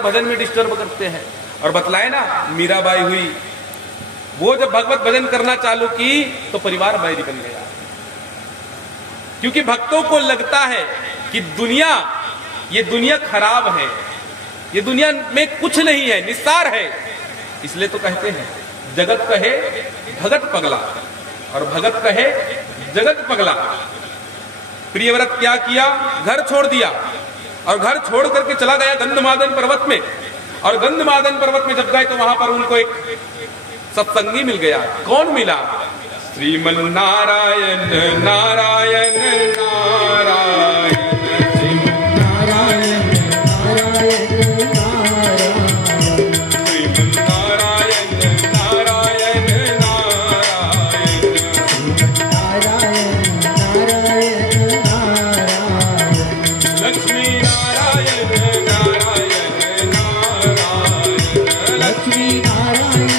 भजन में डिस्टर्ब करते हैं। और बतलाए ना, मीराबाई हुई, वो जब भगवत भजन करना चालू की तो परिवार बैरी बन गया, क्योंकि भक्तों को लगता है कि ये दुनिया खराब है, ये दुनिया में कुछ नहीं है, निस्सार है। इसलिए तो कहते हैं जगत कहे भगत पगला और भगत कहे जगत पगला। प्रियव्रत क्या किया, घर छोड़ दिया और घर छोड़ करके चला गया गंधमादन पर्वत में। और गंधमादन पर्वत में जब गए तो वहां पर उनको एक सत्संगी मिल गया। कौन मिला? श्रीमन नारायण नारायण नारायण, श्रीमन नारायण नारायण नारायण, श्रीमन नारायण नारायण नारायण, नारायण नारायण नारायण, लक्ष्मी नारायण नारायण नारायण, लक्ष्मी नारायण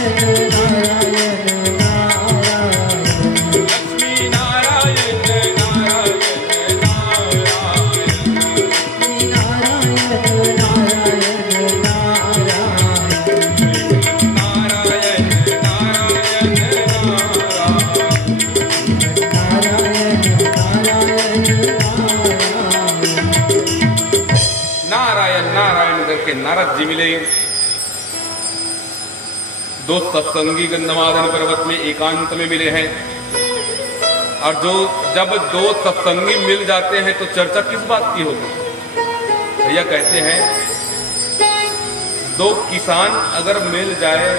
नारद जी मिले। दो सत्संगी गंधमादन पर्वत में एकांत में मिले हैं। और जब दो सत्संगी मिल जाते हैं तो चर्चा किस बात की होगी? भैया कहते हैं दो किसान अगर मिल जाए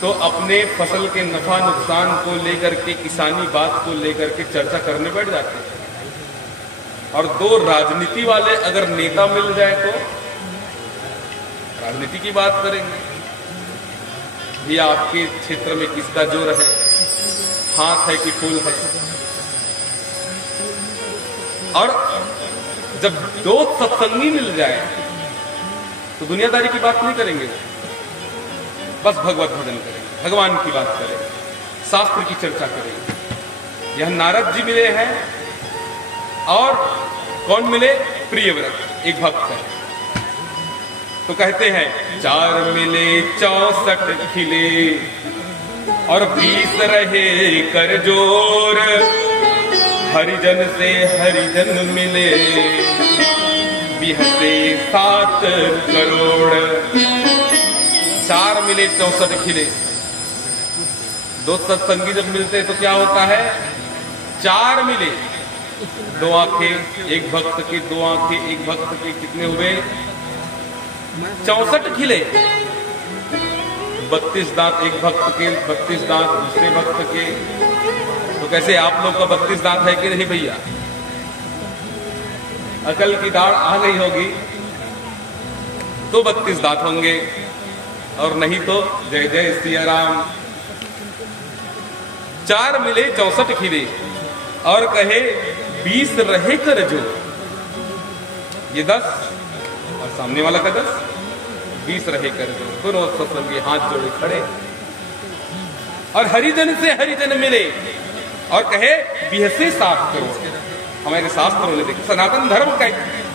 तो अपने फसल के नफा नुकसान को लेकर के, किसानी बात को लेकर के चर्चा करने बैठ जाते हैं। और दो राजनीति वाले अगर नेता मिल जाए तो राजनीति की बात करेंगे। भैया आपके क्षेत्र में किसका जोर है, हाथ है कि फूल है? और जब दो सत्संगी मिल जाए तो दुनियादारी की बात नहीं करेंगे, बस भगवत भजन करेंगे, भगवान की बात करेंगे, शास्त्र की चर्चा करेंगे। यह नारद जी मिले हैं। और कौन मिले? प्रियव्रत, एक भक्त है। तो कहते हैं 4 मिले 64 खिले और 20 रहे कर जोर, हरिजन से हरिजन मिले बिहसे 7 करोड़। 4 मिले 64 खिले। दो सत्संगी जब मिलते तो क्या होता है? 4 मिले, 2 आंखें एक भक्त की, 2 आंखें एक भक्त की, कितने हुए? 64 खिले। 32 दांत एक भक्त के, 32 दांत दूसरे भक्त के। तो कैसे आप लोग का 32 दांत है कि नहीं भैया? अकल की दाढ़ आ गई होगी तो 32 दांत होंगे, और नहीं तो जय जय सिया राम। 4 मिले 64 खिले और कहे 20 रहे कर जो। ये 10 और सामने वाला का 10, 20 रहे कर दो। दोनों सत्संगी हाथ जोड़े खड़े। और हरिजन से हरिजन मिले और कहे 20 से 7 करोड़। हमारे शास्त्रों ने देखा सनातन धर्म का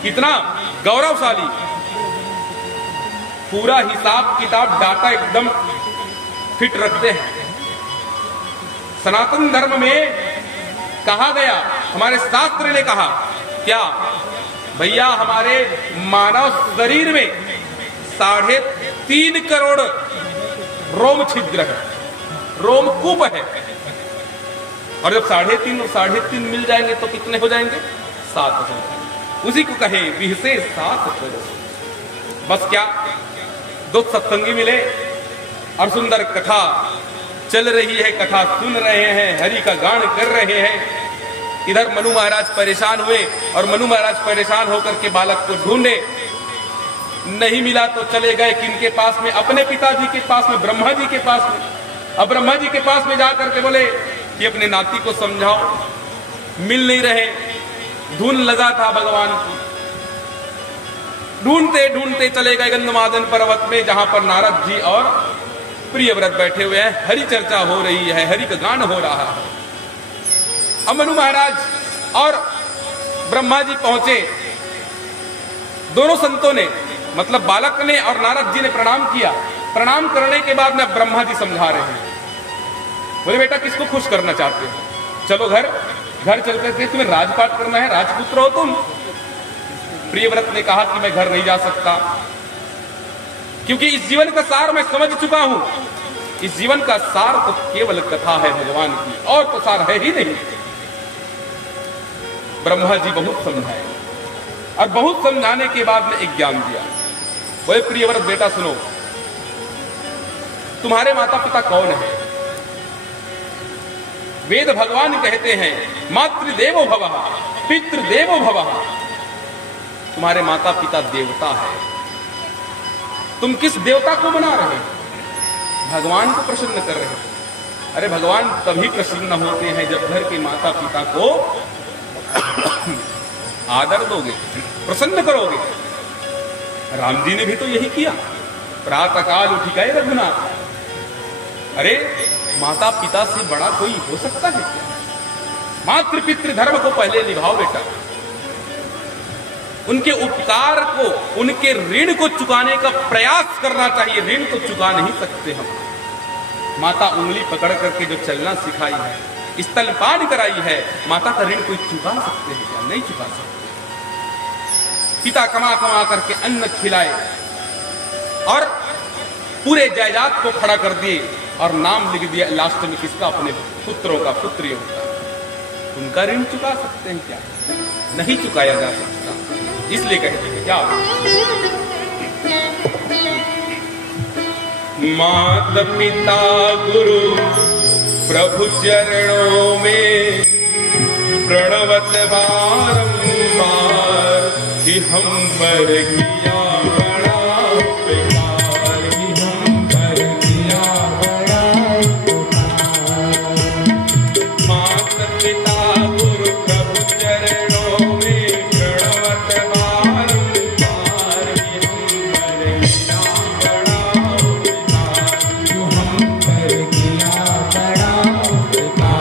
कितना गौरवशाली, पूरा हिसाब किताब डाटा एकदम फिट रखते हैं। सनातन धर्म में कहा गया, हमारे शास्त्र ने कहा क्या भैया, हमारे मानव शरीर में 3.5 करोड़ रोम छिद्र है, रोमकूप है। और जब 3.5 और 3.5 मिल जाएंगे तो कितने हो जाएंगे? 7 हो जाएंगे। उसी को कहे 20 से 7 करोड़। बस क्या, 2 सत्संगी मिले और सुंदर कथा चल रही है, कथा सुन रहे हैं, हरि का गान कर रहे हैं। इधर मनु महाराज परेशान हुए और मनु महाराज परेशान होकर के बालक को ढूंढे, नहीं मिला तो चले गए किनके पास में? अपने पिताजी के पास में, ब्रह्मा जी के पास में। अब ब्रह्मा जी के पास में जाकर के बोले कि अपने नाती को समझाओ, मिल नहीं रहे, धुन लगा था भगवान की। ढूंढते ढूंढते चले गए गंधमादन पर्वत में, जहां पर नारद जी और प्रियव्रत बैठे हुए हैं, हरि चर्चा हो रही है, हरि का गान हो रहा है। अब मनु महाराज और ब्रह्मा जी पहुंचे। दोनों संतों ने मतलब बालक ने और नारद जी ने प्रणाम किया। प्रणाम करने के बाद में ब्रह्मा जी समझा रहे हैं, बोले बेटा किसको खुश करना चाहते हो, चलो घर चल करके तुम्हें राजपाट करना है, राजपुत्र हो तुम। प्रियव्रत ने कहा कि मैं घर नहीं जा सकता, क्योंकि इस जीवन का सार मैं समझ चुका हूं। इस जीवन का सार तो केवल कथा है भगवान की, और तो सार है ही नहीं। ब्रह्मा जी बहुत समझाए और बहुत समझाने के बाद में एक ज्ञान दिया। बोले प्रियव्रत बेटा सुनो, तुम्हारे माता पिता कौन है? वेद भगवान कहते हैं मातृदेवो भवः पितृदेवो भवः। तुम्हारे माता पिता देवता है, तुम किस देवता को बना रहे हो? भगवान को प्रसन्न कर रहे हो। अरे भगवान तभी प्रसन्न होते हैं जब घर के माता पिता को आदर दोगे, प्रसन्न करोगे। राम जी ने भी तो यही किया, प्रातः काल उठ गए रघुनाथ। अरे माता पिता से बड़ा कोई हो सकता है क्या? मातृ पितृ धर्म को पहले निभाओ बेटा। उनके उपकार को, उनके ऋण को चुकाने का प्रयास करना चाहिए। ऋण तो चुका नहीं सकते हम। माता उंगली पकड़ करके जो चलना सिखाई है, स्तनपान कराई है, माता का ऋण कोई चुका सकते हैं क्या? नहीं चुका सकते। पिता कमा कमा करके अन्न खिलाए और पूरे जायदाद को खड़ा कर दिए और नाम लिख दिया लास्ट में किसका? अपने पुत्रों का, पुत्रियों का। उनका ऋण चुका सकते हैं क्या? नहीं चुकाया जा सकता। इसलिए कहते हैं क्या? माता पिता गुरु प्रभु चरणों में प्रणवत बारंबार कि हम पर किया बड़ा उपकार, कि हम पर किया बड़ा उपकार। माता पिता गुरु प्रभु चरणों में प्रणवत बारंबार कि हम पर किया बड़ा उपकार, कि हम पर किया बड़ा उपकार।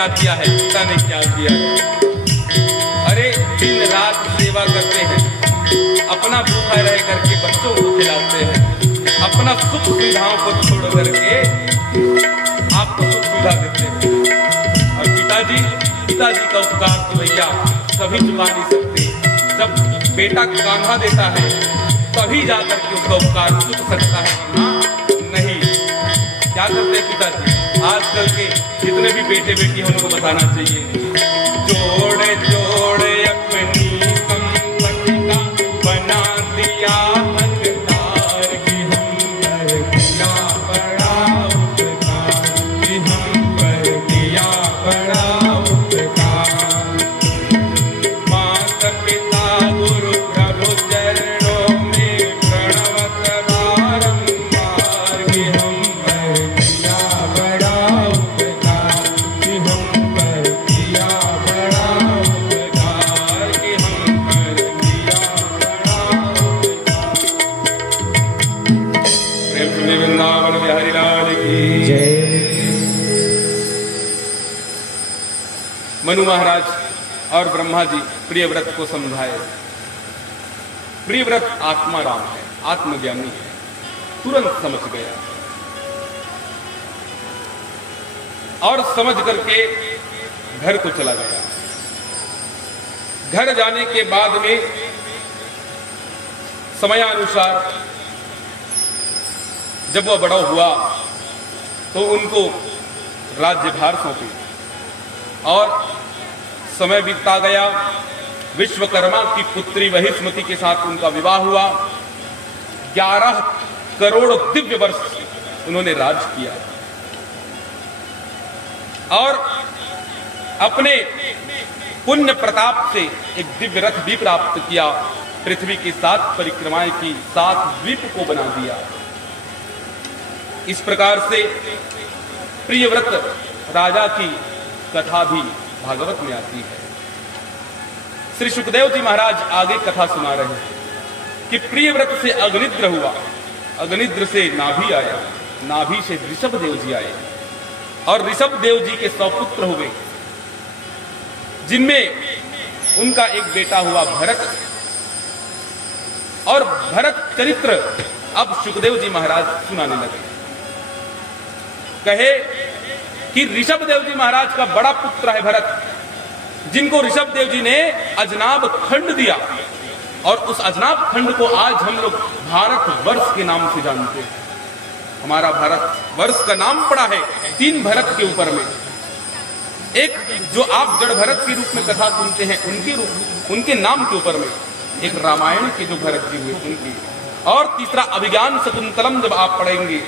क्या किया है, पिता ने क्या किया है। अरे दिन रात सेवा करते हैं, अपना भूखा रह करके बच्चों को खिलाते हैं, अपना सुख सुविधाओं को छोड़ करके आपको सुख सुविधा देते हैं। और पिताजी का उपकार तो भैया कभी चुका नहीं सकते। जब बेटा कांधा देता है तभी जाकर के उसका उपकार चुक सकता है, वरना नहीं। क्या करते हैं पिताजी? आजकल के जितने भी बेटे बेटी हमको बताना चाहिए, जोड़े जोड़े अपनी संपत्ति का बना दिया हकदार कि हम पर किया बड़ा उपकार, कि हम पर किया बड़ा उपकार। माता पिता गुरु प्रभु चरणों में प्रणवत बारंबार कि हम पर किया बड़ा उपकार, कि हम पर किया बड़ा उपकार, कि हम पर किया बड़ा उपकार। प्रेम सुने वृंदावन बिहारी लाल की जय। मनु महाराज और ब्रह्मा जी प्रियव्रत को समझाए। प्रियव्रत आत्मा राम है, आत्मज्ञानी है, तुरंत समझ गया और समझ करके घर को चला गया। घर जाने के बाद में समयानुसार जब वह बड़ा हुआ तो उनको राज्यभार सौंपी और समय बीतता गया। विश्वकर्मा की पुत्री वहिष्मति के साथ उनका विवाह हुआ। 11 करोड़ दिव्य वर्ष उन्होंने राज किया और अपने पुण्य प्रताप से एक दिव्य रथ भी प्राप्त किया। पृथ्वी की 7 परिक्रमाएं की, 7 द्वीप को बना दिया। इस प्रकार से प्रियव्रत राजा की कथा भी भागवत में आती है। श्री सुखदेव जी महाराज आगे कथा सुना रहे हैं कि प्रियव्रत से अग्निद्र हुआ, अग्निद्र से नाभि आया, नाभि से ऋषभ देव जी आए और ऋषभ देव जी के 100 पुत्र हुए, जिनमें उनका एक बेटा हुआ भरत। और भरत चरित्र अब सुखदेव जी महाराज सुनाने लगे। कहे कि ऋषभ देव जी महाराज का बड़ा पुत्र है भरत, जिनको ऋषभ देव जी ने अजनाब खंड दिया और उस अजनाब खंड को आज हम लोग भारत वर्ष के नाम से जानते हैं। हमारा भारत वर्ष का नाम पड़ा है 3 भरत के ऊपर में। एक जो आप जड़ भरत के रूप में कथा सुनते हैं उनके नाम के ऊपर में, एक रामायण के जो भरत जी हुए उनकी, और तीसरा अभिज्ञान शकुंतलम जब आप पढ़ेंगे